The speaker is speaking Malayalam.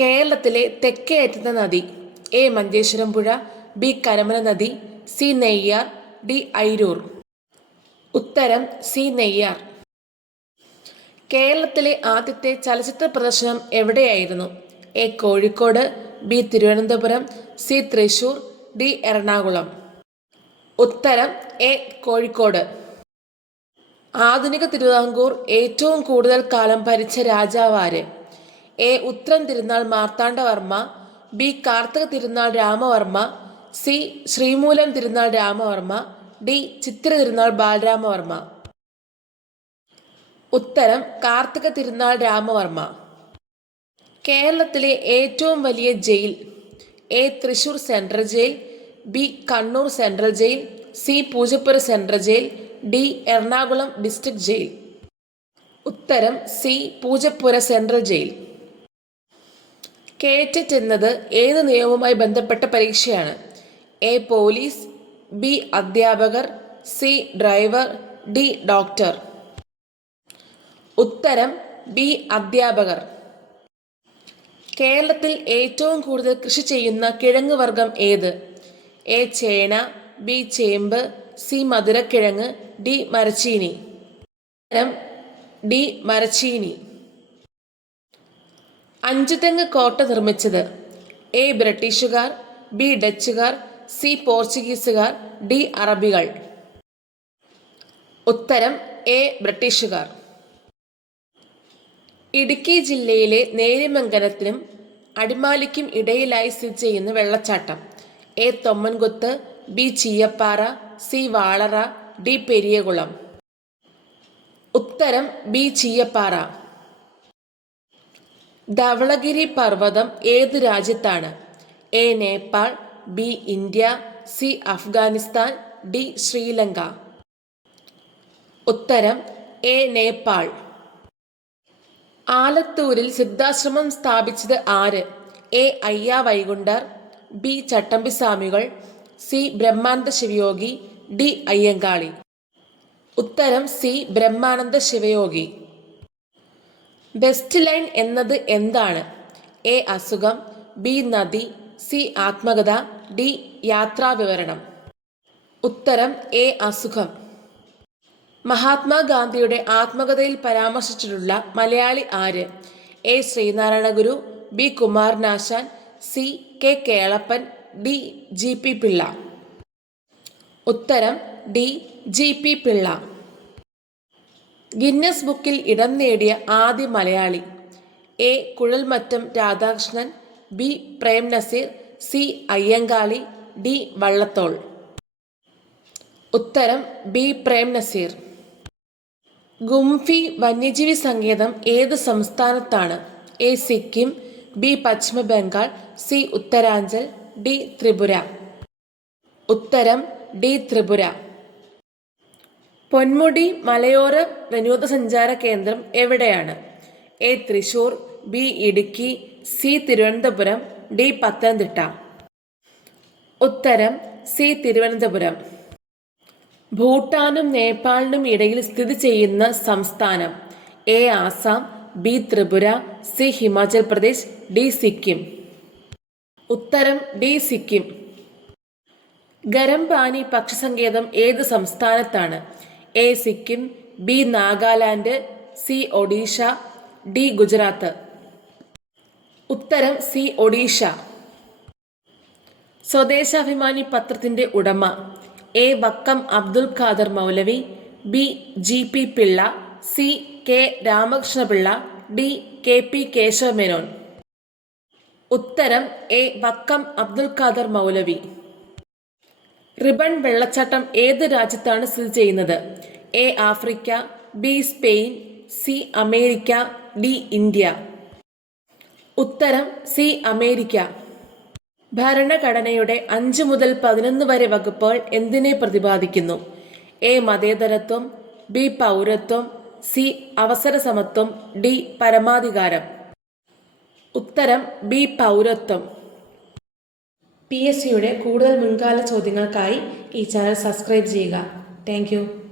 കേരളത്തിലെ തെക്കേ അറ്റത്തെ നദി? എ. മഞ്ചേശ്വരം പുഴ, ബി. കരമന നദി, സി. നെയ്യാർ, ഡി. അയിരൂർ. ഉത്തരം സി. നെയ്യാർ. കേരളത്തിലെ ആദ്യത്തെ ചലച്ചിത്ര പ്രദർശനം എവിടെയായിരുന്നു? A. Kozhikode, B. Thiruvananthapuram, C. Thrissur, D. Ernakulam. ഉത്തരം എ. കോഴിക്കോട്. ആധുനിക തിരുവിതാംകൂർ ഏറ്റവും കൂടുതൽ കാലം ഭരിച്ച രാജാവാര്? A. Uthram Thirunal Marthanda Varma, B. Karthika Thirunal Ramavarma, C. Sreemoolam Thirunal Ramavarma, D. Chithira Thirunal Balarama Varma. ഉത്തരം കാർത്തിക തിരുനാൾ രാമവർമ്മ. കേരളത്തിലെ ഏറ്റവും വലിയ jail? A. Thrissur central jail, B. Kannur central jail, C. Poojappura central jail, D. Ernakulam district jail. ഉത്തരം സി. Poojappura central jail. കേറ്ററ്റ് എന്നത് ഏത് നിയമവുമായി ബന്ധപ്പെട്ട പരീക്ഷയാണ്? എ. Police, B. അധ്യാപകർ, സി. Driver, D. ഡോക്ടർ. ഉത്തരം ബി. അധ്യാപകർ. കേരളത്തിൽ ഏറ്റവും കൂടുതൽ കൃഷി ചെയ്യുന്ന കിഴങ്ങ് വർഗം ഏത്? എ. ചേന, ബി. ചേമ്പ്, സി. മധുരക്കിഴങ്ങ്, ഡി. മരച്ചീനി. ഉത്തരം ഡി. മരച്ചീനി. അഞ്ചുതെങ്ങ് കോട്ട നിർമ്മിച്ചത്? എ. ബ്രിട്ടീഷുകാർ, ബി. ഡച്ചുകാർ, സി. പോർച്ചുഗീസുകാർ, ഡി. അറബികൾ. ഉത്തരം എ. ബ്രിട്ടീഷുകാർ. ഇടുക്കി ജില്ലയിലെ നേര്യമംഗലത്തിനും അടിമാലിക്കും ഇടയിലായി സ്ഥിതി ചെയ്യുന്ന വെള്ളച്ചാട്ടം? A. Thommankuthu, B. Cheeyappara, C. Valara, D. Periyakulam. ഉത്തരം ബി. ചീയപ്പാറ. ധവളഗിരി പർവ്വതം ഏത് രാജ്യത്താണ്? A. Nepal, B. India, C. Afghanistan, D. Sri Lanka. ഉത്തരം എ. നേപ്പാൾ. ആലത്തൂരിൽ സിദ്ധാശ്രമം സ്ഥാപിച്ചത് ആര്? A. Ayya Vaikundar, B. Chattampiswamikal, C. Brahmananda Shivayogi, D. Ayyankali. ഉത്തരം C. Brahmananda Shivayogi. Best line എന്നത് എന്താണ്? എ. അസുഖം, ബി. നദി, സി. ആത്മകഥ, ഡി. യാത്രാവിവരണം. ഉത്തരം എ. അസുഖം. മഹാത്മാഗാന്ധിയുടെ ആത്മകഥയിൽ പരാമർശിച്ചിട്ടുള്ള മലയാളി ആര്? A. Sreenarayana Guru, B. Kumaranasan, C. K. Kelappan, D. G. P. Pillai. ഉത്തരം D. G. P. Pillai. Guinness ബുക്കിൽ ഇടം നേടിയ ആദ്യ Malayali? A. കുഴൽമറ്റം Radhakrishnan, B. Prem Naseer, C. Ayyankali, D. Vallathol. ഉത്തരം ബി. പ്രേം നസീർ. ഗുംഫി വന്യജീവി സങ്കേതം ഏത് സംസ്ഥാനത്താണ്? A. Sikkim, B. Paschim Bengal, C. Uttaranchal, D. Tripura. ഉത്തരം ഡി. ത്രിപുര. പൊന്മുടി മലയോര വിനോദസഞ്ചാര കേന്ദ്രം എവിടെയാണ്? A. Thrissur, B. Idukki, C. Thiruvananthapuram, D. Pathanamthitta. ഉത്തരം സി. തിരുവനന്തപുരം. ഭൂട്ടാനും നേപ്പാളിനും ഇടയിൽ സ്ഥിതി ചെയ്യുന്ന സംസ്ഥാനം? A. Assam, B. Tripura, C. Himachal Pradesh, D. Sikkim. ഉത്തരം ഡി. സിക്കിം. ഗരംപാനി പക്ഷിസങ്കേതം ഏത് സംസ്ഥാനത്താണ്? A. Sikkim, B. Nagaland, C. Odisha, D. Gujarat. ഉത്തരം സി. ഒഡീഷ. സ്വദേശാഭിമാനി പത്രത്തിന്റെ ഉടമ? A. Vakkom Abdul Khader Moulavi, B. G. P. Pillai, C. K. Ramakrishnapillai, D. K. P. Kesavamenon. ഉത്തരം എ. വക്കം അബ്ദുൽ ഖാദർ മൗലവി. റിബൺ വെള്ളച്ചാട്ടം ഏത് രാജ്യത്താണ് സ്ഥിതി ചെയ്യുന്നത്? A. Africa, B. Spain, C. America, D. India. ഉത്തരം സി. അമേരിക്ക. ഭരണഘടനയുടെ 5 മുതൽ 11 വരെ വകുപ്പുകൾ എന്തിനെ പ്രതിപാദിക്കുന്നു? എ. മതേതരത്വം, ബി. പൗരത്വം, സി. അവസര സമത്വം, ഡി. പരമാധികാരം. ഉത്തരം ബി. പൗരത്വം. PSCയുടെ കൂടുതൽ മുൻകാല ചോദ്യങ്ങൾക്കായി ഈ ചാനൽ സബ്സ്ക്രൈബ് ചെയ്യുക. Thank you.